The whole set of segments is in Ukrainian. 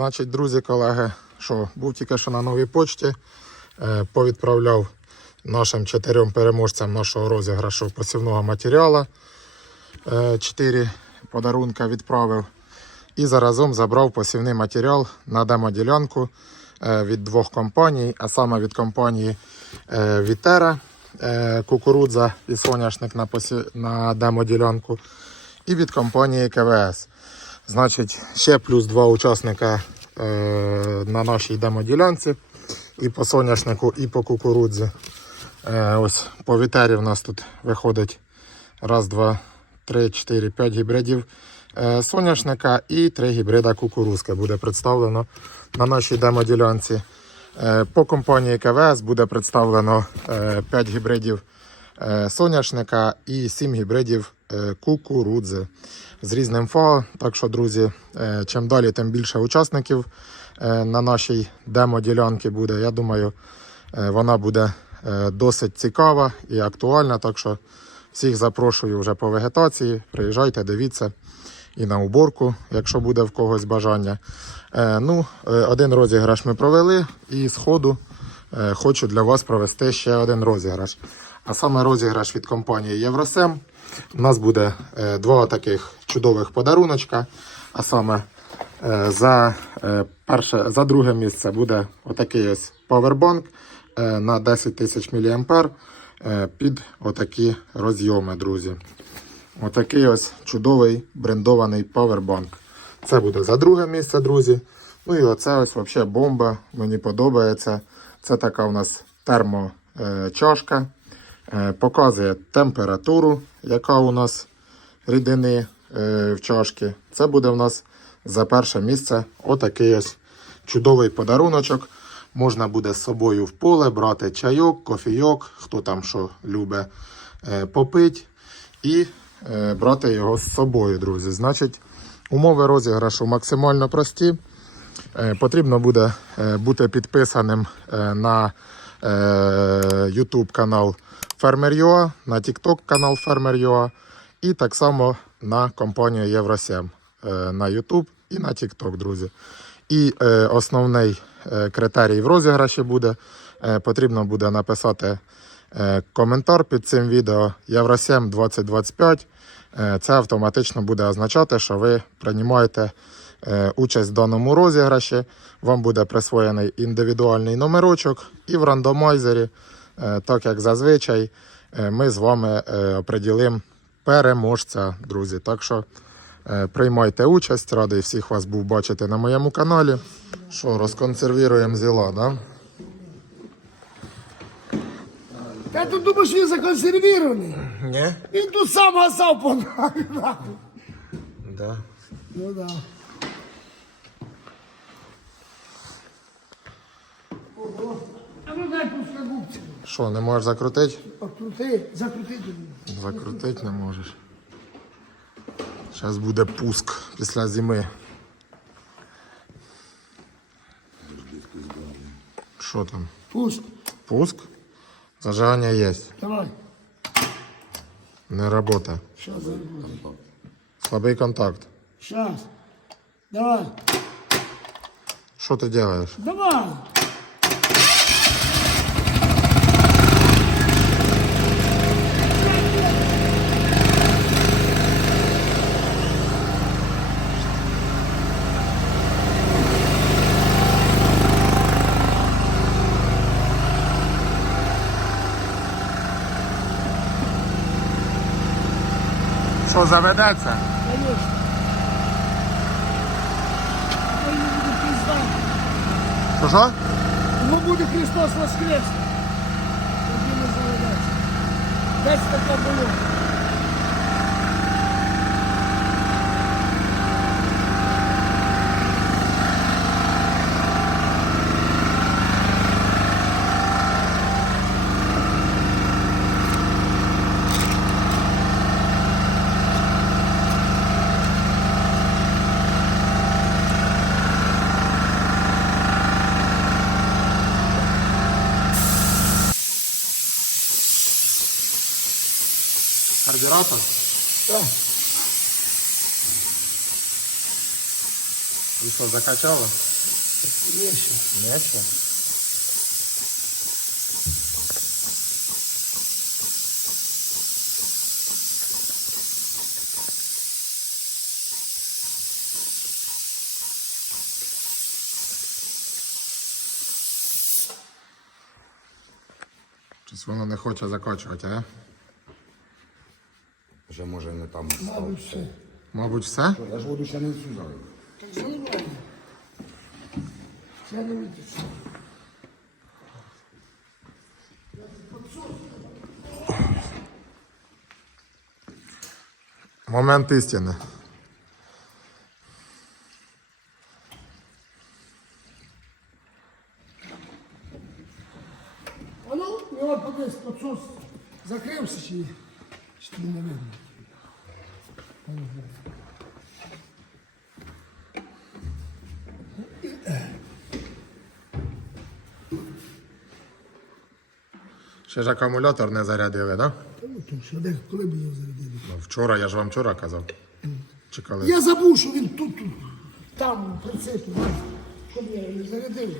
Значить, друзі, колеги, що був тільки що на новій почті, е, повідправляв нашим чотирьом переможцям нашого розіграшу посівного матеріалу. Е, Чотири подарунка відправив. І заразом забрав посівний матеріал на демоділянку е, від двох компаній, а саме від компанії Вітера, кукурудза і соняшник на, посі... на демоділянку, і від компанії КВС. Значить, ще плюс два учасника на нашій демоділянці. І по соняшнику, і по кукурудзі. Е, ось по вітері в нас тут виходить раз, два, три, чотири, п'ять гібридів е, соняшника і три гібрида кукурузки буде представлено на нашій демоділянці. Е, по компанії КВС буде представлено е, 5 гібридів е, соняшника і 7 гібридів е, кукурудзи з різним ФАО. Так що, друзі, е, чим далі, тим більше учасників е, на нашій демо-ділянці буде. Я думаю, е, вона буде е, досить цікава і актуальна. Так що всіх запрошую вже по вегетації. Приїжджайте, дивіться і на уборку, якщо буде в когось бажання. Е, Ну, е, один розіграш ми провели, і з ходу е, хочу для вас провести ще один розіграш. А саме розіграш від компанії Євросем. У нас буде е, два таких чудових подаруночка. А саме е, за, е, перше, за друге місце буде отакий ось павербанк на 10 тисяч мА під отакі розйоми, друзі. Отакий ось чудовий брендований павербанк. Це буде за друге місце, друзі. Ну і оце ось взагалі бомба. Мені подобається. Це така у нас термочашка. Е, Показує температуру, яка у нас рідини е, в чашці. Це буде у нас за перше місце отакий ось чудовий подаруночок. Можна буде з собою в поле брати чайок, кофійок, хто там що любить е, попить. І брати його з собою, друзі. Значить, умови розіграшу максимально прості. Потрібно буде бути підписаним на YouTube канал Farmer.ua, на TikTok канал Farmer.ua і так само на компанію Євросем е, на YouTube і на TikTok, друзі. І е, основний е, критерій в розіграші буде. Потрібно буде написати коментар під цим відео Євросем 2025. Е, це автоматично буде означати, що ви приймаєте участь в даному розіграші. Вам буде присвоєний індивідуальний номерочок і в рандомайзері, так як зазвичай, е, ми з вами е, оприділимо переможця, друзі. Так що е, приймайте участь. Радий всіх вас був бачити на моєму каналі. Що, розконсервіруємо зіла, да? Я тут думаю, що він законсервірований. Ні? Він тут сам гасав по. Да. Ну да. Ого. А ну дай пускогубці. Що, не можеш закрутити? Открути, закрути тобі. Закрутити не можеш. Зараз буде пуск після зими. Що там? Пуск. Пуск? Зажигання є. Давай. Не робота. Щас буде. Слабий контакт. Щас. Давай. Що ти робиш? Давай. Що заведеться? Конечно. Що? Ну буде Христос воскрес. Тоді не заведеться. Десь таке. Карбюратор? Так. І що, закачало? Є ще. Не ще? Щось воно не хоче закочувати, а? Там Мабуть, все. Мабуть, все? Я ж воду ще не всю залив. Так заливай. Це не витече. Момент істини. Ще ж акумулятор не зарядили, так? Ну то що, де, коли б його зарядили? Ну, вчора, я ж вам вчора казав. Чи коли? Я забув, що він тут, тут там, в прицепі, щоб я його не зарядив.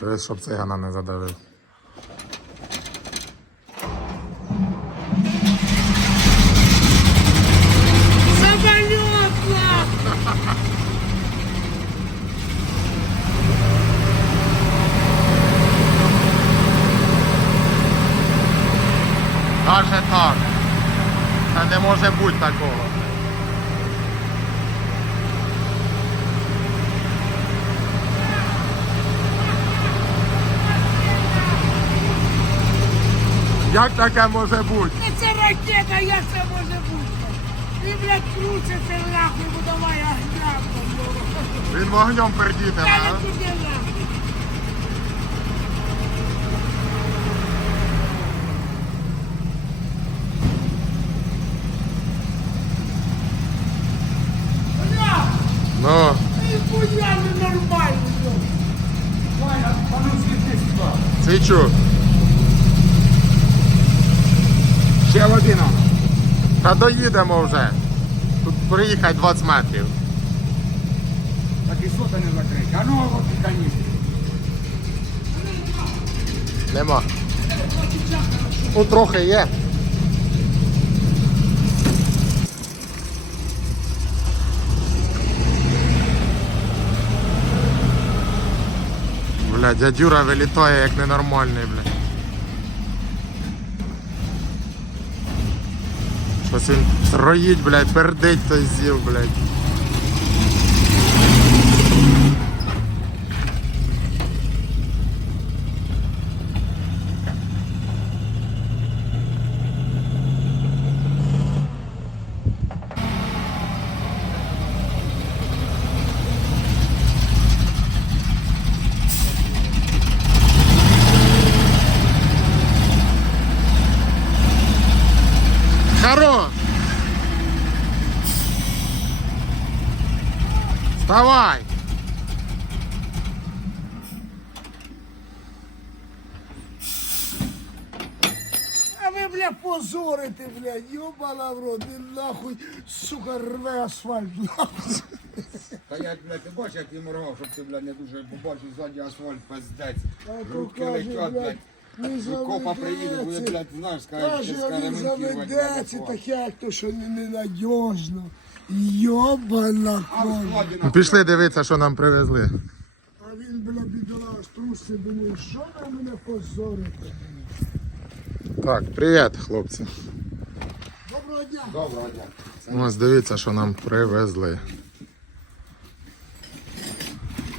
Дивись, щоб цигана не задавив. Каже так. Та не може бути такого. Як таке може бути? Це ракета, як це може бути? І, блядь, крутиться нахуй, бо давай огням. Він вогнем пердіте, Я а? не туди нахуй. Бля, Ну, хуя ненормальний, блядь. свічу. Ще води. Та доїдемо вже. Тут приїхати 20 метрів. Так і сота не закрить. А ну, от і каністри. Нема. Ну, трохи є. Бля, дядюра вилітає як ненормальний, бля. Щось він троїть, блядь, пердить той з'їв, блядь. Бля, позорите, блядь, ёбана в рот, він нахуй, сука, рве асфальт, нахуй. Та як, блядь, ти бачиш, як ти моргав, щоб ти, блядь, не дуже побачив ззаді асфальт, пиздець. То Руки каже, летять, блядь, блядь. не Копа приїде, буде, заведеться. блядь, знаєш, скаже, Каже, що він заведеться, так як то, що не ненадіжно. Йобана кожа. Ну, Пішли дивитися, що нам привезли. А він, бля, бідолаш, трусить, думає, що ви мене позорите? Так, привіт, хлопці. Доброго дня. Доброго дня. Ось дивіться, що нам привезли.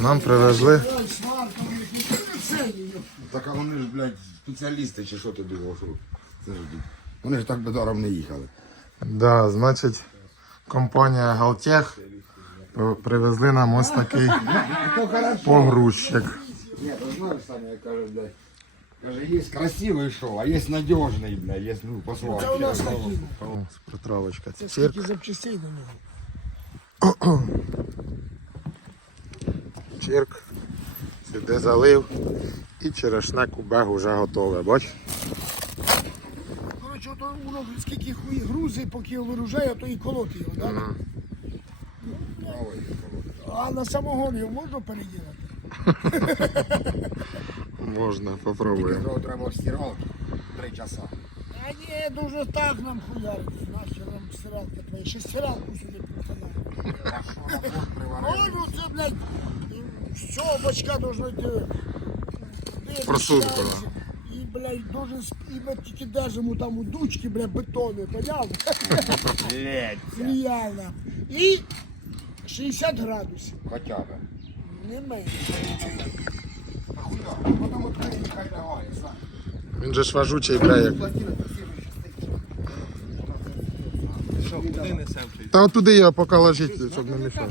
Нам привезли. Ну. Так а вони ж, блядь, спеціалісти чи що ж дід. Вони ж так би даром не їхали. Да, значить, компанія Галтех привезли нам ось такий погрузчик. Ні, то знаєш, Саня, каже, блядь. Каже, є красивий шоу, а є надіжний, блядь, є, ну, по словам. Це у нас такі. Ось притравочка. Це Цирк. скільки запчастей до нього. Чирк. Сюди залив. І черешне кубег вже готове, бач? воно скільки хуй грузи, поки виружає, то і колоти його, да? Ну, А на самогон його можна переділити? можна, попробуємо. Його треба в три часа. А ні, дуже так нам хуярити. Нащо нам стиралка твоя? Ще стиралку сюди припинає. А що на фронт приварили? Ну, це, блядь, все, бачка должно йти. Просунуто, відчувається. І, блядь, должен, сп- і ми тільки держимо там у дучки, блядь, бетони, поняв? Реально. І 60 градусів, Хоча б. не менше. Потім відкриє, хай давай, сам. Він же ж важучий, бля, як. Що, куди несемо? Та от туди його поки ложіть, щоб не мішав.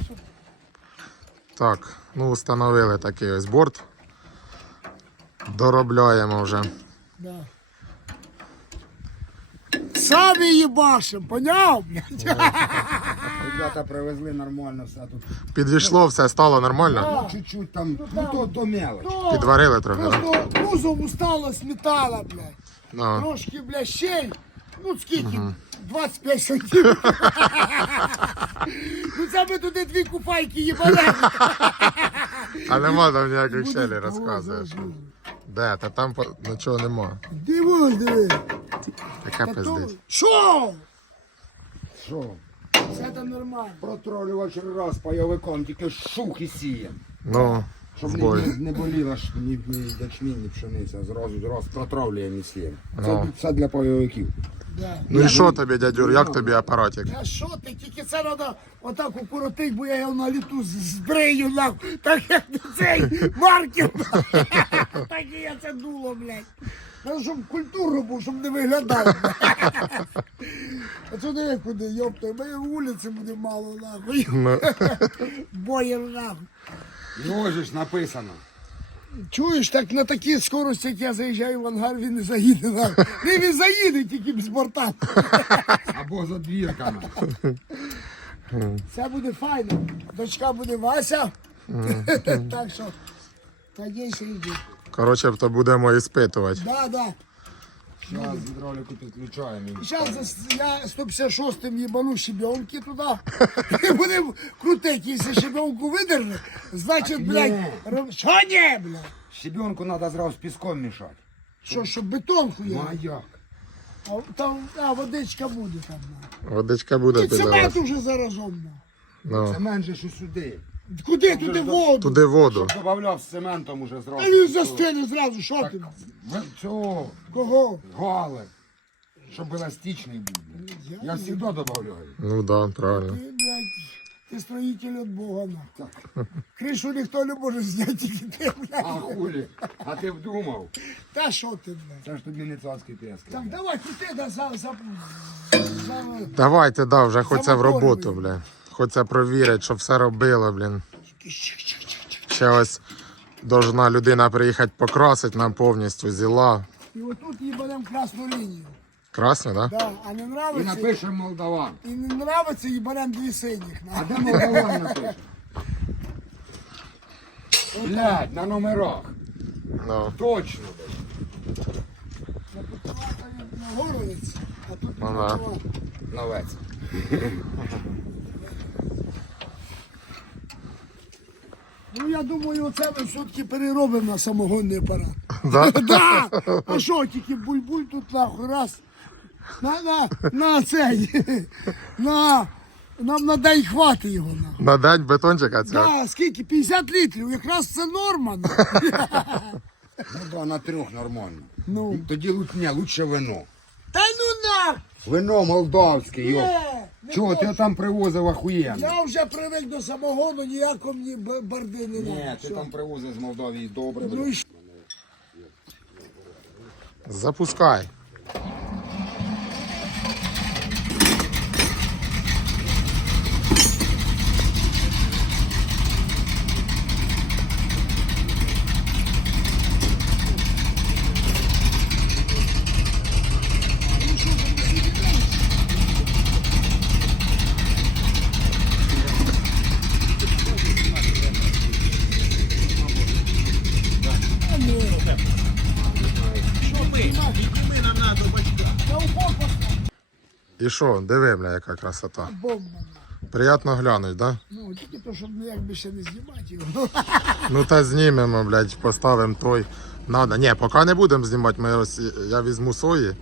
Так, ну встановили такий ось борт. Доробляємо вже. Да. Самі їбашим, поняв? блядь? Ребята привезли нормально все тут. Підійшло, все стало нормально. Ну, чуть-чуть там, ну то, то мелочь. То Підварили трохи, так? Просто кузов усталость металла, блядь. Ну, Трошки, блядь, щель. Ну скільки? 25 сантиметрів. ну це ми туди дві купайки їбали. а нема там ніяких щелей, розказуєш. Де? Та там по- нічого нема. Дивись, диви. Яка Та пиздить. Що? Що? Це там нормально. Протролювач раз пайовиком, тільки шух і сіє. Ну, Щоб в не, бой. не, не боліла ж ні, ні ячмінь, ні пшениця, зразу зразу протравлює не сіє. Це, Ну. це для пайовиків. Да. Ну і що тобі, дядюр, як тобі апаратик? А що ти? Тільки це треба отак укоротить, бо я його на літу з- збрию нахуй. Так як цей маркер. так і я це дуло, блядь. Треба, щоб культуру був, щоб не виглядав. А це не куди, йопта, ми вулиці буде мало нахуй. Ну, Боєр нахуй. Його ж написано. Чуєш, так на такій скорості, як я заїжджаю в ангар, він не заїде нахуй. Не він заїде тільки з борта. Або за двірками. Це буде файно. Дочка буде Вася. так що, надійся йди. Коротше, то будемо іспитувати. Да, да. Зараз гідравліку підключаємо. Зараз я 156-м їбану щебенки туди. І будемо крутити, якщо щебенку видержи, значить, блядь, роб- що ні, блядь? Щебенку треба зразу з піском мішати. Що, щоб бетон Ну хуя? а як? А, там, а, водичка буде там. на. Водичка буде І піде цемент вас. уже заразом. на. Ну, Це менше, що сюди. Куди туди воду? туди воду. Щоб додавав з цементом уже зразу. А він застине зразу, що ти? Ви- Цього, Кого? гале. Щоб еластичний був. Я Я завжди додаваю. Ну да, правильно. Ти, блядь, ти строїтель від Бога. на. Кришу ніхто не може зняти, тільки ти, А блядь. хулі, а ти вдумав? Та що ти, блядь? Це ж тобі не цацький пески. Так, давай, крути, да, за, за, за, Давайте, да, вже хоч це в роботу, бля. Хоч це провірять, щоб все робило, блін. Ще ось должна людина приїхати покрасити нам повністю зіла. І отут їбанем красну лінію. Красне, да? Да, а не І нравиться, напишемо Молдаван. і не нравиться, їбанем дві синіх. А на. де Молдаван напише? Блядь, на номерах. Ну, Точно. На горлиці, а тут Ну, да. на Новець. Ну я думаю, оце ми все-таки переробимо на самогонний апарат. да? Да! А що, тільки буль-буль тут нахуй раз. На, на, на цей. На, нам на день хватить його нахуй. На день бетончика цього. Да, скільки? 50 літрів, якраз це норма. нахуй. Ну да, на трьох нормально. Ну. Тоді лучше, ні, лучше вино. Та ну нах! Вино молдавське, йо. Чого ти там привозив ахуєнно? Я вже привик до самогону, ніякого мені б- барди не Ні, ти там привозив з Молдавії добре. Ну і що? Запускай. І що, диви, бля, яка красота. Бомба. Приятно глянуть, да? Ну, тільки то, щоб якби ще не знімати його. Ну та знімемо, блядь, поставимо той. Надо. Ні, поки не будемо знімати, ми ось, я візьму сої,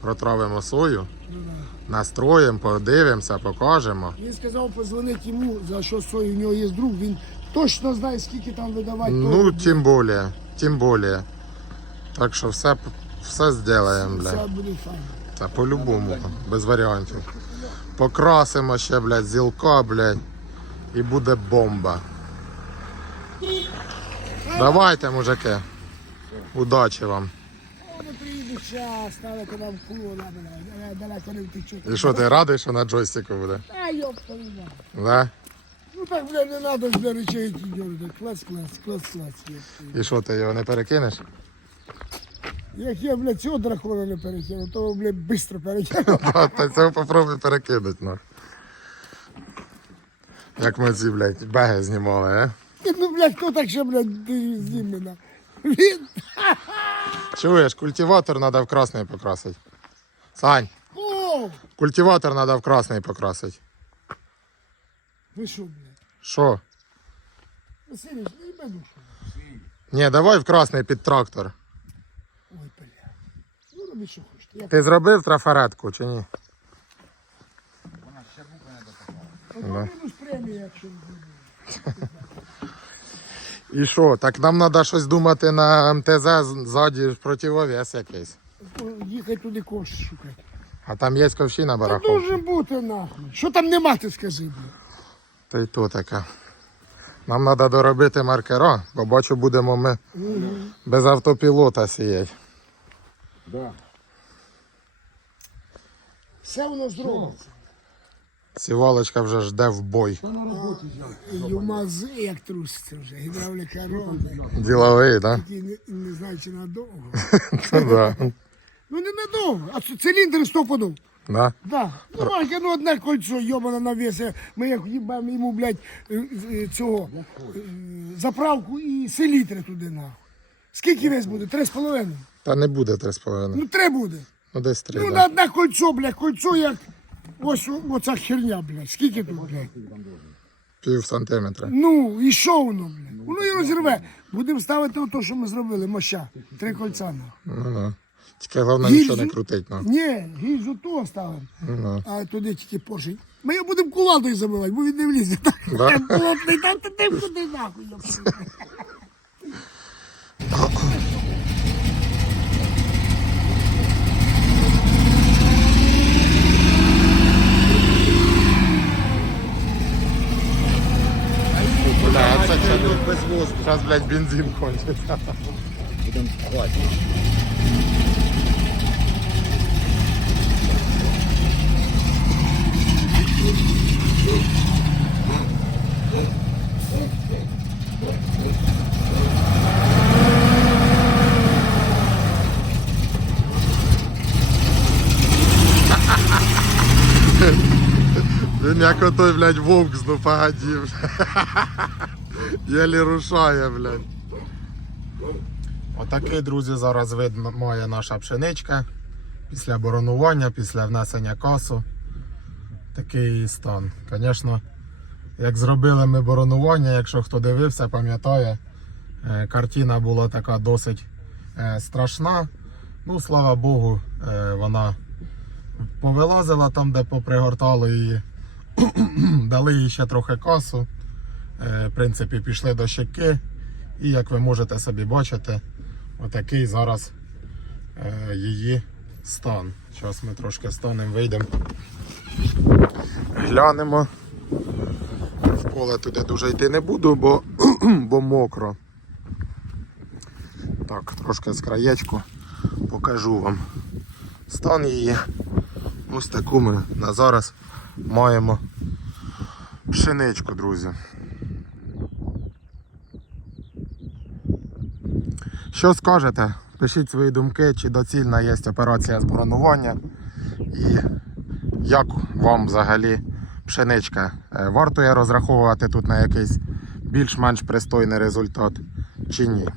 протравимо сою, настроїмо, подивимося, покажемо. Він сказав, позвонити йому, за що сою, у нього є друг, він точно знає, скільки там видавати. Ну, того. тим більше, тим більше. Так що все, все зробимо, бля. буде файно. Та по-любому, без варіантів. Покрасимо ще, блядь, зілка, блядь, і буде бомба. Давайте, мужики. Удачі вам. Вони час, ставити нам клона, далеко не втечуть. І що, ти радий, що на джойстику буде? А, йоп, твою. Да? Ну так, бля, не треба ж для речей ті дьорти. Клас, клас, клас, клас. І що, ти його не перекинеш? Як я, бля, цього дракона не перекину, то, бля, швидко перекину. Та цього попробуй перекинути, ну. Як ми ці, блядь, беги знімали, а? Ну, блядь, хто так ще, блядь, зніме? Він, Чуєш, культиватор треба в красний покрасити. Сань, о, культиватор треба в красний покрасити. ви що, блядь? Що? Василіч, не їбе душу. Ні, давай в красний під трактор. Ну, робіть, що хочете. Я Ти зробив трафаретку чи ні? потім мінус премія, якщо не зробив. І що? Так нам треба щось думати на МТЗ ззаді противовес якийсь. Їхай туди ковш шукати. А там є ковші на Та бараху. дуже бути нахуй. Що там нема, ти скажи, блядь. Та й то таке. Нам треба доробити маркера, бо бачу, будемо ми без автопілота сіяти. Да. Все воно зробиться. Сівалочка вже жде в бой. Юмази, як труситься вже, гідравліка робить. Діловий, так? Тільки не, не знаю, чи надовго. Да? Да. Ну не надовго, а це циліндр стопанув. Да? Да. Ну, Ванька, ну одне кольцо, йобане навісе. Ми як їбаємо йому, блядь, е, е, цього е, заправку і селітри туди нахуй. Скільки вес буде? Три з половиною? Та не буде 3,5. Ну три буде. Ну десь 3, Ну на одне кольцо, блядь, кольцо як ось оця херня, блядь. Скільки тут, блядь? Пів сантиметра. Ну, і що воно, блядь? Воно і розірве. Будемо ставити ото, що ми зробили, моща. Три кольця. нахуй. Ну, да. Тільки головне нічого не крутить. Ну. Ні, гільзу ту ставимо. Ну, А туди тільки поршень. Ми його будемо кувалдою забивати, бо він не влізе. Да? Плотний, там ти тим куди нахуй. я. Бля, а це Зараз, блядь, бензин кончиться. Будемо хватить. Він як отой, блядь, вовк з напагадів. Єлі рушає, блядь. Отакий, друзі, зараз вид має наша пшеничка. Після боронування, після внесення касу. Такий її стан. Звісно, як зробили ми боронування, якщо хто дивився, пам'ятає, е, картина була така досить е, страшна. Ну, слава Богу, е, вона повилазила там, де попригортали її. Дали їй ще трохи касу. Е, В принципі, пішли до щеки. І як ви можете собі бачити, отакий зараз е, її стан. Зараз ми трошки станемо, вийдемо. Глянемо. В поле туди дуже йти не буду, бо, бо мокро. Так, трошки з краєчку покажу вам стан її. Ось таку ми на зараз маємо пшеничку, друзі. Що скажете? Пишіть свої думки, чи доцільна є операція з бронування і як вам взагалі пшеничка. Е, Варто я розраховувати тут на якийсь більш-менш пристойний результат чи ні.